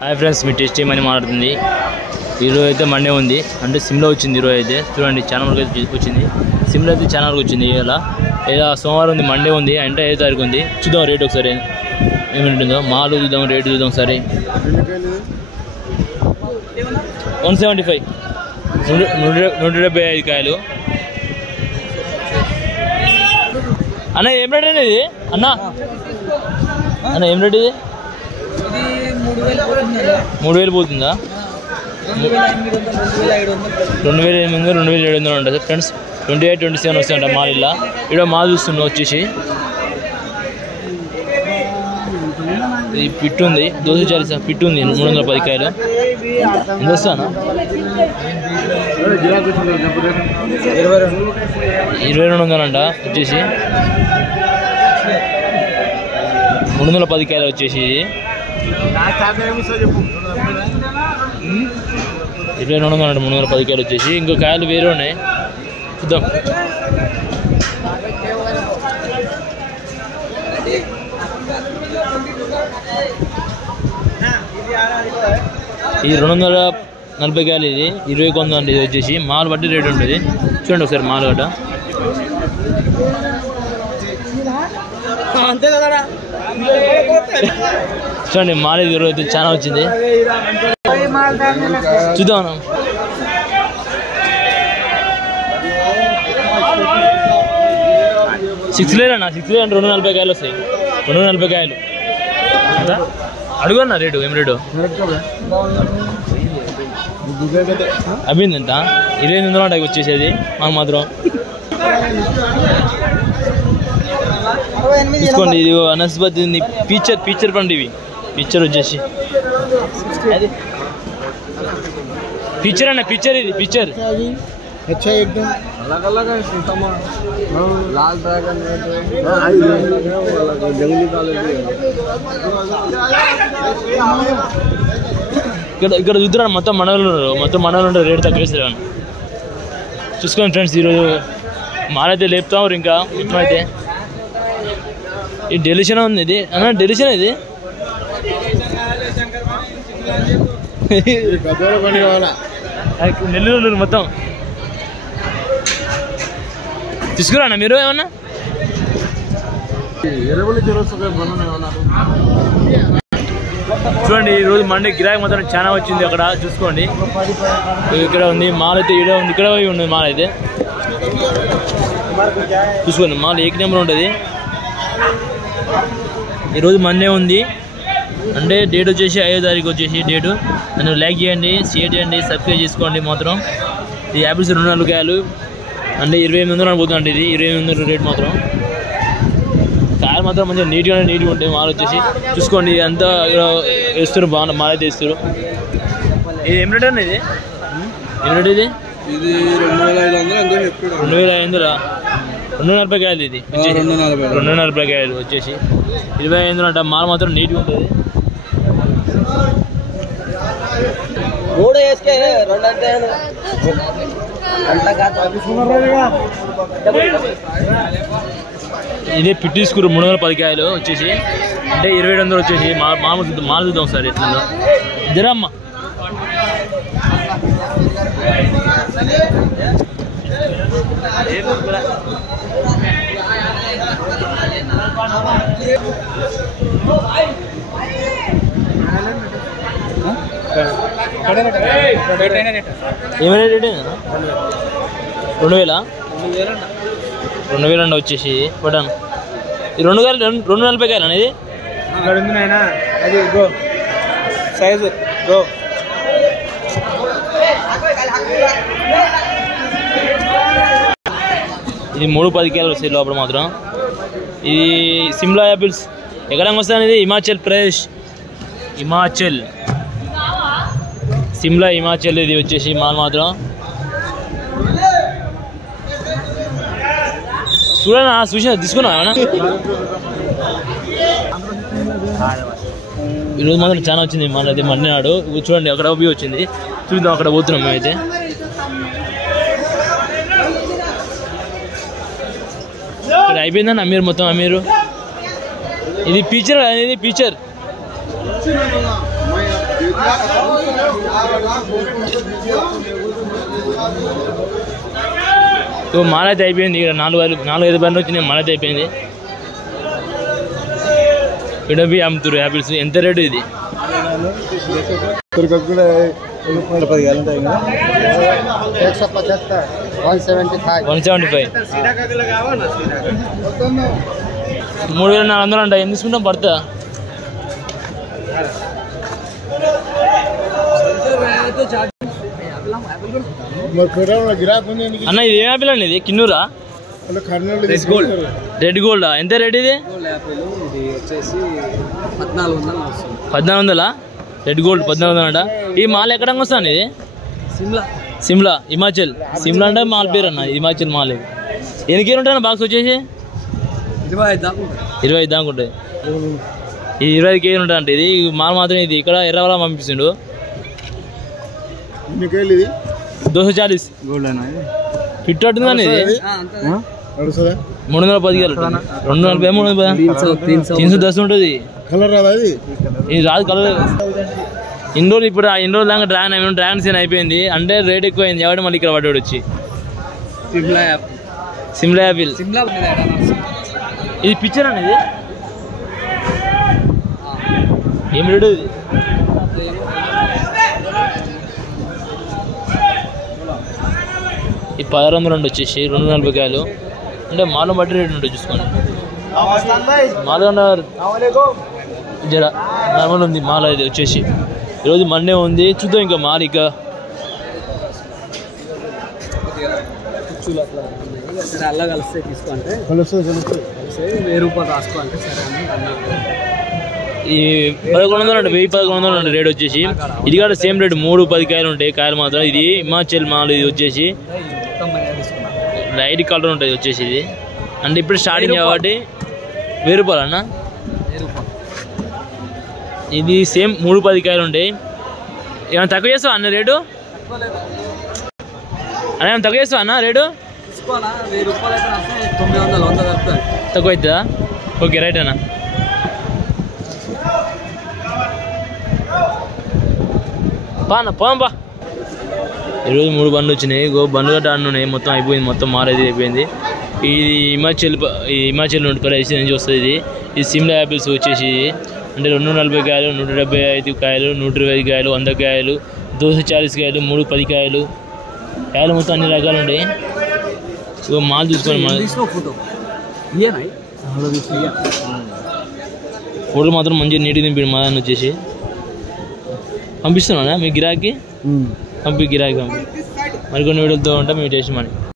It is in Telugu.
హాయ్ ఫ్రెండ్స్, మీ టేస్టీ మనీ మాట్లాడుతుంది. ఈరోజు అయితే మండే ఉంది, అంటే సిమ్లో వచ్చింది. ఈరోజు అయితే చూడండి చాలా వరకు అయితే వచ్చింది. సిమ్లో అయితే చాలా వరకు వచ్చింది. ఇలా సోమవారం ఉంది, మండే ఉంది, అంటే 5వ తారీఖు ఉంది. చూద్దాం రేట్ ఒకసారి ఏమింటుందో. మాలు చూద్దాం, రేటు చూద్దాం ఒకసారి. 175 175 కాయలు. అన్న ఏం రేట్ అండి ఇది? అన్న ఏం రేట్ ఇది? 3000 పోతుందా? 2800 2700 ఉంటుంది ఫ్రెండ్స్. 28 27 వస్తాయంట మాల్. ఇలా ఇక్కడ మాల్ చూస్తున్నాం వచ్చేసి. ఇది పిట్టు ఉంది, దోశ చాలీసా పిట్టు ఉంది. 310 కాయలు. ఎంత వస్తానా? 2200 అంట వచ్చేసి. 310 కాయలు వచ్చేసి. 2200 అంట 310 కాయలు వచ్చేసి. ఇంకో కాయలు వేరే ఉన్నాయి, చూద్దాం. ఇది 240 కాయలు. ఇది 20 కొందండి. ఇది వచ్చేసి మాల్ బట్టి రేట్ ఉంటుంది. చూడండి ఒకసారి మాల్ గడ్డ. చూడండి మాల్ ఇది అయితే చాలా వచ్చింది. చూద్దాం. 6 లేరు అన్న, 6 లేరు అంటే 240 కాయలు వస్తాయి. 240 కాయలు అడుగు అన్న. రేటు ఏం రేటు? అభిందంట 2800 అంట వచ్చేసేది మాకు మాత్రం. తీసుకోండి. ఇది అనస్పతి పిక్చర్ పండు. ఇవి పిక్చర్ వచ్చేసి పిక్చర్ అన్న, పిక్చర్ ఇది పిక్చర్. अच्छा एकदम अलग अलग है सीतामा लाल ड्रैगन जंगली काले ఇక్కడ చూద్దాం. మొత్తం మనలు ఉంటారు. రేట్ తక్కువ వేస్తారు. చూసుకోండి ఫ్రెండ్స్, ఈరోజు మాలైతే లేపుతాం. ఇంకా మొత్తం అయితే ఈ డెలిషన్ ఉంది. ఇది అన్న డెలిషన్ ఇది. నెల్లూరు మొత్తం తీసుకురా అన్న. మీరు ఏమన్నా చూడండి, ఈరోజు మండే గిరాకీ మాత్రం చాలా వచ్చింది. అక్కడ చూసుకోండి, ఇక్కడ ఉంది మాల్ అయితే. ఈడ ఉంది, ఇక్కడ ఉంది మాల్ అయితే. చూసుకోండి, మాల్ ఏక నెంబర్ ఉంటుంది. ఈరోజు మండే ఉంది, అంటే డేట్ వచ్చేసి 5వ తారీఖు వచ్చేసి డేటు. నన్ను లైక్ చేయండి, షేర్ చేయండి, సబ్స్క్రైబ్ చేసుకోండి మాత్రం. ఈ యాపిల్స్ 240 కాయలు అంటే 2800 అనుకుంటుందండి. ఇది 2800 రేట్ మాత్రం. కాయలు మాత్రం మంచిగా నీట్గా ఉంటాయి. మాల్ వచ్చేసి చూసుకోండి, అంతా వేస్తారు. బాగా మాల్ అయితే వేస్తారు. ఇది ఏం రేట్ అండి? ఇది ఏం రేట్? ఇది 2500 240 కాయలు. ఇది వచ్చేసి 240 కాయలు వచ్చేసి 2500 అంట. మాల్ మాత్రం నీట్గా ఉంటుంది. ఇదే పిట్టి స్కూర్ 310 కాయలు వచ్చేసి, అంటే 2700 వచ్చేసి. మాల్ చూద్దాం ఒకసారి ఎట్లా జరమ్మ. ఏమైనా రేట్ 2000 అండి వచ్చేసి. పటాను ఈ 240 కాయలు అనేది సైజు. ఇది 310 కాయలు వస్తాయి లోపల మాత్రం. ఇది సిమ్లా యాపిల్స్. ఎక్కడ వస్తాయి అనేది? హిమాచల్ ప్రదేశ్, సిమ్లా హిమాచల్. ఇది వచ్చేసి మాల్ మాత్రం చూడనా, చూసినా తీసుకున్నా. ఈరోజు మాత్రం చాలా వచ్చింది మళ్ళీ అయితే. మర్నాడు చూడండి, అక్కడ వ్యూ వచ్చింది. చూద్దాం, అక్కడ పోతున్నాం మేమైతే. ఇక్కడ అయిపోయిందన్న అమీర్ మొత్తం. అమీరు ఇది ఫీచర్ అనేది ఫీచర్ మాల అయితే అయిపోయింది. ఇక్కడ 4-5 బండ్లు వచ్చినాయి. మాల అయితే అయిపోయింది. ఇక్కడ అమ్ముతారు యాపిల్స్. ఎంత రేటు ఇది? 175. 3,400 అంట. ఏం తీసుకుంటాం పడతా? అన్న ఇది ఏం యాపిల్ అండి? ఇది కిన్నూరా? రెడ్ గోల్డా? ఎంత రేట్ ఇది? 1400. రెడ్ గోల్డ్ 1400 అంట. ఈ మాల్ ఎక్కడ వస్తాను? ఇది సిమ్లా హిమాచల్. సిమ్లా అంటే మాల్ పేరు అన్న. హిమాచల్ మాల్. ఎన్ని కేజీలు ఉంటాయి బాక్స్ వచ్చేసి? 25 దాకా ఉంటుంది. ఇది 25 కేజీలు ఉంటుంది అంటే. ఇది మాల్ మాత్రం. ఇది ఇక్కడ ఎర్రవల పంపిస్తుండు. 240 ఫిట్ అవుతుంది కానీ ఇది 310 కేజీలు. 310 ఉంటుంది. ఇది రాదు కలర్. ఇన్ని రోజులు ఇప్పుడు ఇన్ని రోజులు దాకా డ్రాగన్ సీన్ అయిపోయింది అంటే రేట్ ఎక్కువైంది కాబట్టి మళ్ళీ ఇక్కడ పడ్డాడు వచ్చి. సిమ్లా యాపిల్. ఇది పిక్చర్ అండి. ఇది ఏం రేటు? ఇది ఈ 1600 వచ్చేసి 240 కాయలు అంటే మాలో బట్టి రేటు ఉంటుంది. చూసుకోండి. మాలో జర నార్మల్ ఉంది మాల. ఇది వచ్చేసి ఈరోజు మండే ఉంది. చూద్దాం ఇంకా మాల్. ఇక అలా కలిస్తే తీసుకుంటే 1000 రూపాయలు రాసుకోంటే సరే ఈ 1100 అంటే 1100 రేట్ వచ్చేసి. ఇది కూడా సేమ్ రేట్. 3-10 కాయలు ఉంటాయి. కాయలు మాత్రం. ఇది హిమాచల్ మాల్. ఇది వచ్చేసి లైట్ కలర్ ఉంటుంది వచ్చేసి. ఇది అంటే ఇప్పుడు స్టార్టింగ్ కాబట్టి 1000 రూపాయలు అన్న. ఇది సేమ్ 3-10 కాయలు ఉంటాయి. ఏమైనా తక్కువ చేస్తావా అన్న రేటు? అన్న ఏమైనా తక్కువ చేస్తావా అన్న రేటు? తక్కువ అవుతుందా? ఓకే రైట్ అన్న. పోంబా. ఈరోజు 3 బండ్లు వచ్చినాయి. బండ్లు గట్ట ఉన్నాయి. మొత్తం అయిపోయింది. మొత్తం మారేది అయిపోయింది. ఇది హిమాచల్ నుండి ప్రైస్ నుంచి వస్తుంది. ఇది సిమ్లా యాపిల్స్ వచ్చేసి అంటే 240 కాయలు, 175 కాయలు, 125 కాయలు, 100 కాయలు, 240 కాయలు, 310 కాయలు. కాయలు మొత్తం అన్ని రకాలు ఉంటాయి. మాల్ చూసుకోండి. ఫోటోలు మాత్రం మంచిగా నీట్గా దింపాడు మా దాన్ని వచ్చేసి. పంపిస్తున్నానా మీ గిరాకీ? పంపి గిరాకీ మరికొన్ని వీడియోలతో ఉంటా మీ టేస్ట్ మనీ.